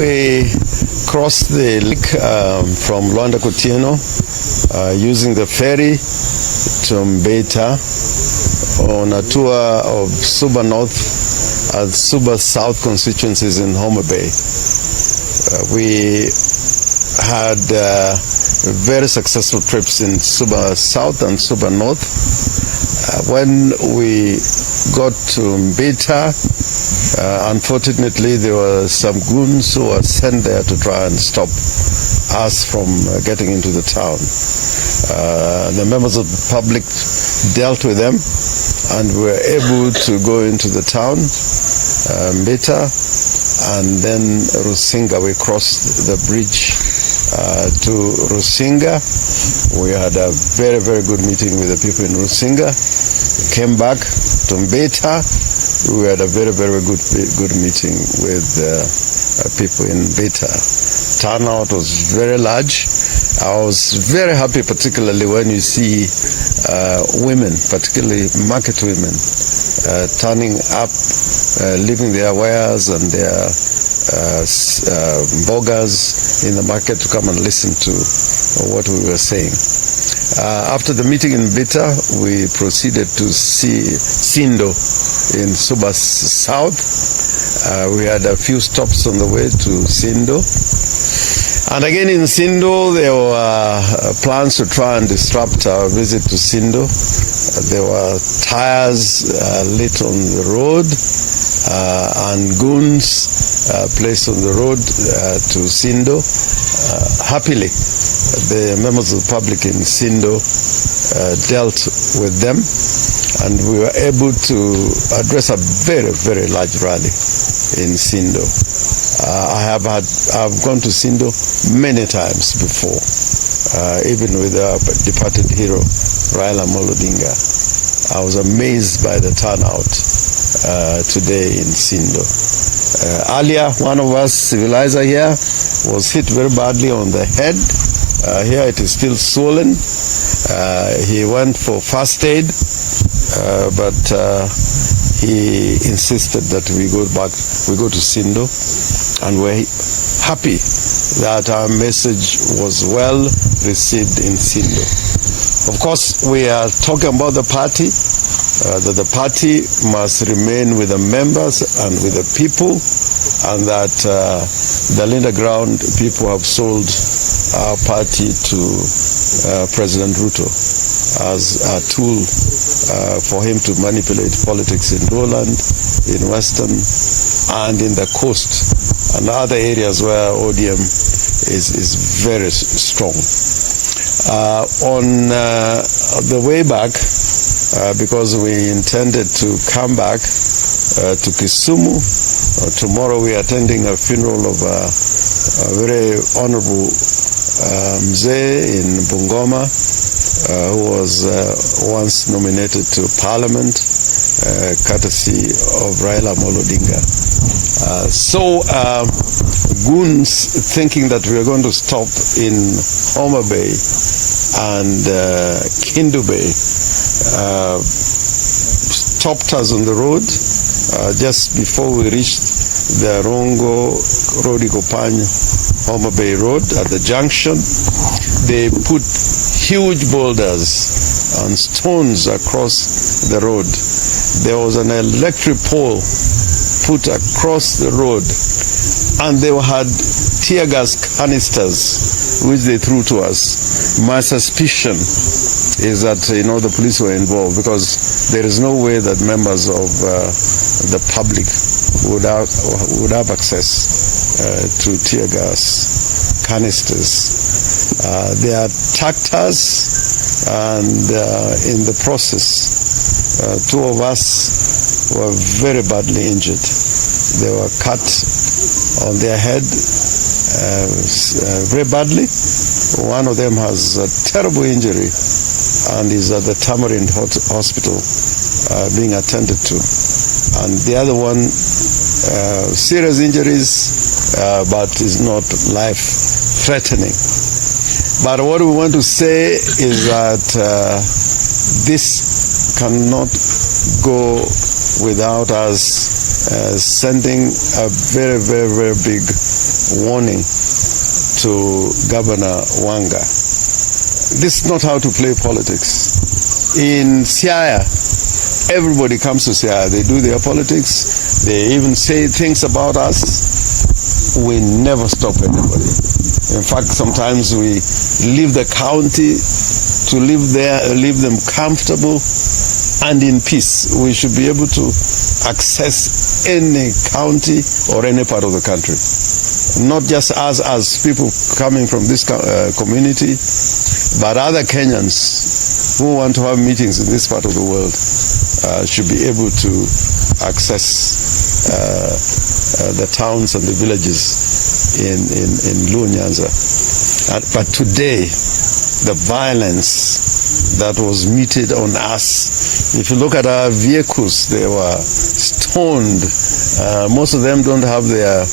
We crossed the lake from Luanda Kotieno using the ferry to Mbeta on a tour of Suba North and Suba South constituencies in Homa Bay. We had very successful trips in Suba South and Suba North. When we got to Mbeta, unfortunately there were some goons who were sent there to try and stop us from getting into the town. The members of the public dealt with them and were able to go into the town, Mbeta, and then Rusinga. We crossed the bridge to Rusinga. We had a very, very good meeting with the people in Rusinga. Came back to Mbeta. We had a very, very good meeting with people in Mbeta. Turnout was very large. I was very happy, particularly when you see women, particularly market women, turning up, leaving their wares and their boggers in the market to come and listen to what we were saying. After the meeting in Mbeta, we proceeded to see Sindo in Suba South. We had a few stops on the way to Sindo. And again in Sindo, there were plans to try and disrupt our visit to Sindo. There were tires lit on the road and goons placed on the road to Sindo. Happily, the members of the public in Sindo dealt with them, and we were able to address a very, very large rally in Sindo. I've gone to Sindo many times before, even with our departed hero, Raila Amolo Odinga. I was amazed by the turnout today in Sindo. Earlier, one of us, civilizer here, was hit very badly on the head. Here it is still swollen. He went for first aid, but he insisted that we go to Sindo, and we're happy that our message was well received in Sindo. Of course, we are talking about the party, that the party must remain with the members and with the people, and that the Linda Ground people have sold our party to President Ruto as a tool for him to manipulate politics in Lowland, in Western, and in the coast, and other areas where ODM is very strong. On the way back, because we intended to come back to Kisumu, tomorrow we are attending a funeral of a very honorable Mzee in Bungoma, who was once nominated to Parliament, courtesy of Raila Amolo Odinga. So goons thinking that we are going to stop in Homa Bay and Kindu Bay stopped us on the road just before we reached the Orengo Road, Homa Bay Road at the junction. They put huge boulders and stones across the road. There was an electric pole put across the road, and they had tear gas canisters which they threw to us. My suspicion is that the police were involved, because there is no way that members of the public would have access to tear gas canisters. They attacked us, and in the process, two of us were very badly injured. They were cut on their head very badly. One of them has a terrible injury and is at the Tamarind Hospital being attended to. And the other one, serious injuries, but is not life-threatening. But what we want to say is that this cannot go without us sending a very, very, very big warning to Governor Wanga. This is not how to play politics. In Siaya, everybody comes to Siaya. They do their politics. They even say things about us. We never stop anybody. In fact, sometimes we leave the county to leave them comfortable and in peace. We should be able to access any county or any part of the country. Not just us as people coming from this community, but other Kenyans who want to have meetings in this part of the world should be able to access the towns and the villages in Luo Nyanza. But today, the violence that was meted on us, if you look at our vehicles, they were stoned. Most of them don't have their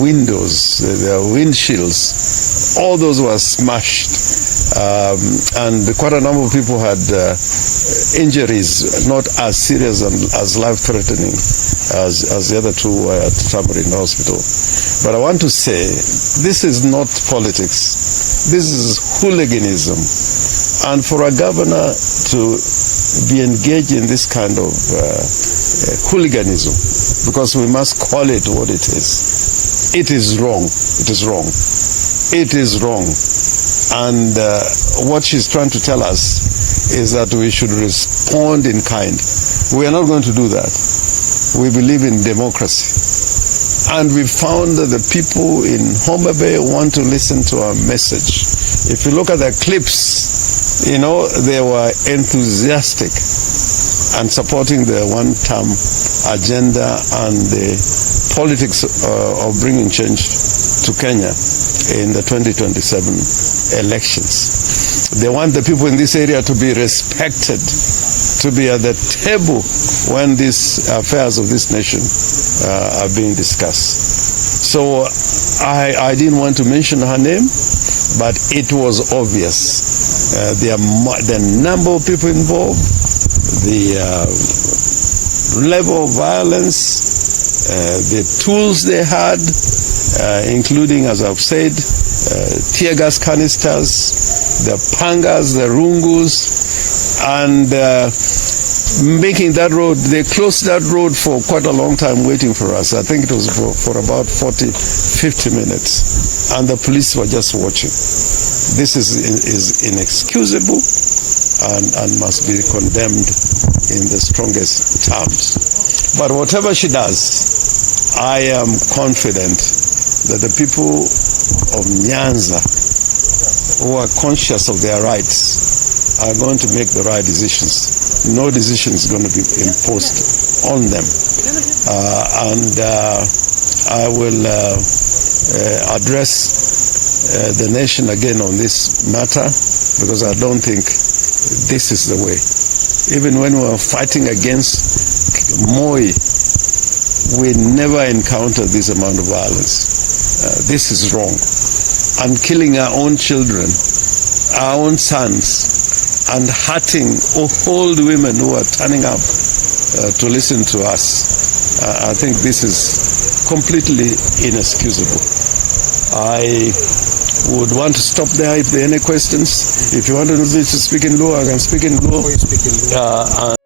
windows, their windshields. All those were smashed. And quite a number of people had injuries, not as serious and as life-threatening as the other two were at Tamarind Hospital. But I want to say, this is not politics. This is hooliganism. And for a governor to be engaged in this kind of hooliganism, because we must call it what it is wrong. It is wrong. It is wrong. And what she's trying to tell us is that we should respond in kind. We are not going to do that. We believe in democracy. And we found that the people in Homa Bay want to listen to our message. If you look at the clips, you know, they were enthusiastic and supporting the one-term agenda and the politics of bringing change to Kenya in the 2027 elections. They want the people in this area to be respected, to be at the table when these affairs of this nation are being discussed. So I didn't want to mention her name, but it was obvious. The number of people involved, the level of violence, the tools they had, including, as I've said, tear gas canisters, the pangas, the rungus, and making that road, they closed that road for quite a long time waiting for us. I think it was for about 40, 50 minutes. And the police were just watching. This is inexcusable and must be condemned in the strongest terms. But whatever she does, I am confident that the people of Nyanza who are conscious of their rights are going to make the right decisions. No decision is going to be imposed on them. I will address the nation again on this matter, because I don't think this is the way. Even when we were fighting against Moi, we never encountered this amount of violence. This is wrong. And killing our own children, our own sons, and hurting old women who are turning up to listen to us. I think this is completely inexcusable. I would want to stop there if there are any questions. If you want me to speak in Luo, I can speak in Luo.